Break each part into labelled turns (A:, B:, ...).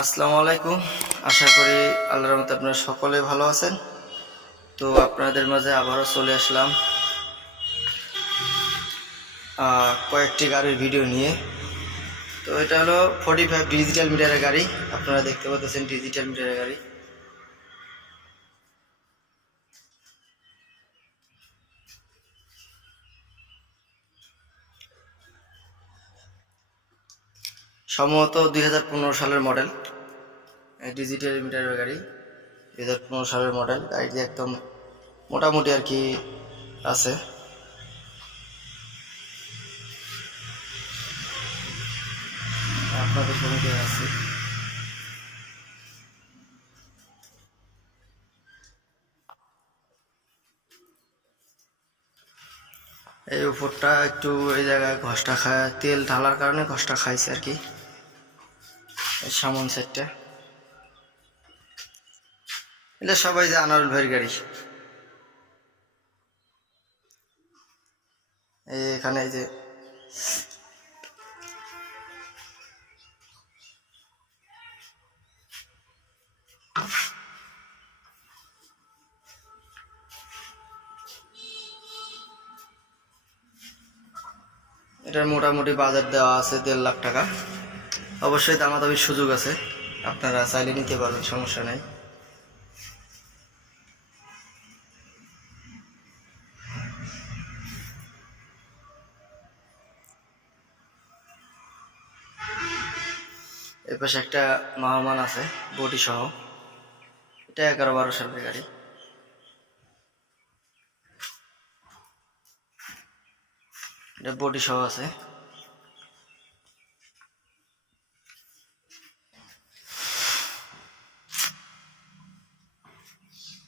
A: আসসালামু আলাইকুম। আশা করি আল্লাহর রহমতে আপনারা সকলে ভালো আছেন। তো আপনাদের মাঝে আবারও চলে আসলাম কয়েকটি গাড়ির ভিডিও নিয়ে। তো এটা হলো ফোর্টি ফাইভ ডিজিটাল মিটারের গাড়ি। আপনারা দেখতে পাচ্ছেন ডিজিটাল মিটারের গাড়ি। সম্ভবত দু হাজার পনেরো সালের মডেল ডিজিটাল মিটারের গাড়ি। দুই সালের মডেল গাড়িটি একদম মোটামুটি আর কি আছে। আপনাদের জমিতে আছে? এই উপরটা একটু এই জায়গায় ঘষটা খায়, তেল ঢালার কারণে ঘষটা খাইছে আর কি। সামন সাইডটা এটা সবাই যে আনারুল ভাইয়ের গাড়ি। এখানে যে এটার মোটামুটি বাজার দেওয়া আছে দেড় লাখ টাকা। অবশ্যই দামাদামির সুযোগ আছে। আপনারা চাইলে নিতে পারবেন, সমস্যা নেই। এর পাশে একটা মাহমান আছে বডি সহ এটা এগারো বারো সালের গাড়ি। এটা বডি সহ আছে।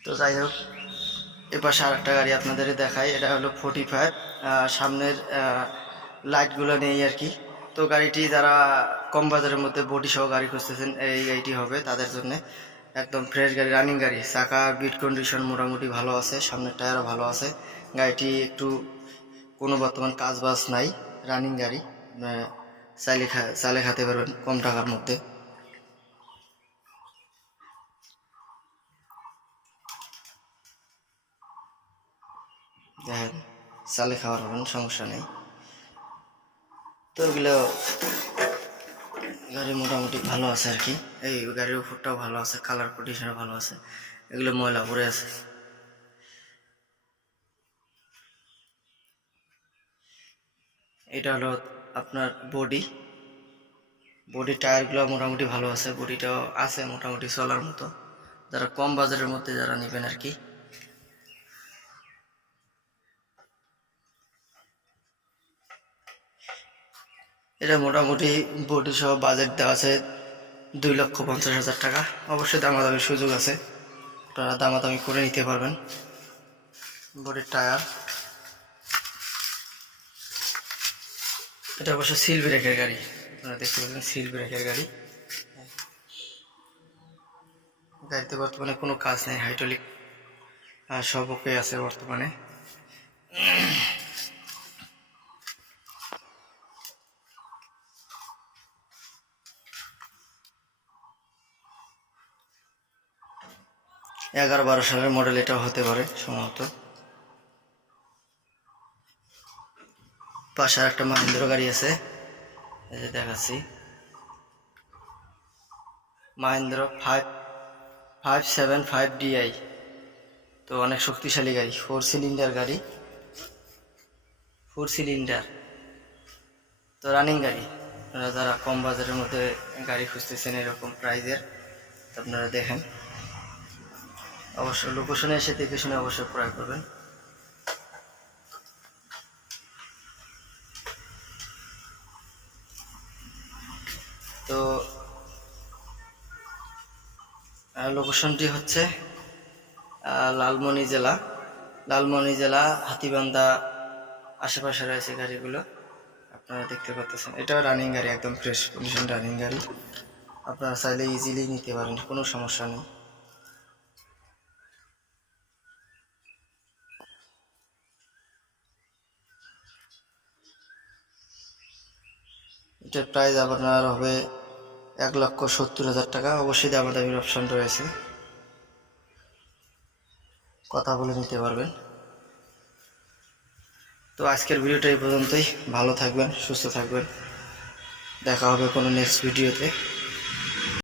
A: তো যাই হোক এ পাশে আর একটা গাড়ি আপনাদের দেখাই। এটা হলো ফোর্টি ফাইভ সামনের লাইটগুলো নেই আর কি। তো গাড়িটি যারা কম বাজারের মধ্যে বডি সহ গাড়ি খুঁজতেছেন এই গাড়িটি হবে তাদের জন্য। একদম ফ্রেশ গাড়ি রানিং গাড়ি। চাকা বিট কন্ডিশন মোটামুটি ভালো আছে, সামনের টায়ারও ভালো আছে। গাড়িটি একটু কোনো বর্তমান কাজ বাজ নাই রানিং গাড়ি। চাইলে খা চালে খাতে পারবেন কম টাকার মধ্যে। দেখেন, চালে খাওয়ার হবেন সমস্যা নেই। তো এগুলো গাড়ি মোটামুটি ভালো আছে আর কি। এই গাড়ির উপরটাও ভালো আছে কালার কন্ডিশনও ভালো আছে। এগুলো ময়লা পড়ে আছে। এটা হলো আপনার বডি বডি টায়ারগুলো মোটামুটি ভালো আছে বডিটাও আছে মোটামুটি চলার মতো। যারা কম বাজারের মধ্যে যারা নেবেন আর কি। এটা মোটামুটি বডি সহ বাজেট দেওয়া আছে দুই লক্ষ পঞ্চাশ হাজার টাকা। অবশ্যই দামাদামির সুযোগ আছে। আপনারা দামাদামি করে নিতে পারবেন। বডির টায়ার। এটা অবশ্য সিল ব্রেকের গাড়ি। আপনারা দেখতে পাচ্ছেন সিল ব্রেকের গাড়ি। গাড়িতে বর্তমানে কোনো কাজ নেই হাইড্রোলিক সব ওকে আছে বর্তমানে। এগারো বারো সালের মডেল এটাও হতে পারে সম্ভবত। পাশে একটা মাহিন্দ্র গাড়ি আছে। এই যে দেখাচ্ছি। Mahindra five five seven five DI তো অনেক শক্তিশালী গাড়ি ফোর সিলিন্ডার গাড়ি। ফোর সিলিন্ডার তো রানিং গাড়ি। আপনারা যারা কম বাজারের মধ্যে গাড়ি খুঁজতেছেন এরকম প্রাইজের আপনারা দেখেন। অবশ্য লোকেশনে এসে দেখে শুনে অবশ্যই ক্রয় করবেন। তো লোকেশনটি হচ্ছে লালমনি জেলা। লালমনি জেলা, হাতিবান্ধা আশেপাশে রয়েছে গাড়িগুলো। আপনারা দেখতে পাচ্ছেন এটাও রানিং গাড়ি, একদম ফ্রেশ কন্ডিশন রানিং গাড়ি। আপনারা চাইলে ইজিলি নিতে পারেন, কোনো সমস্যা নেই। এটার প্রাইস আপনার হবে এক লক্ষ সত্তর হাজার টাকা। অবশ্যই দামাদামির অপশান রয়েছে। কথা বলে নিতে পারবেন। তো আজকের ভিডিওটা এই পর্যন্তই। ভালো থাকবেন, সুস্থ থাকবেন। দেখা হবে কোনো নেক্সট ভিডিওতে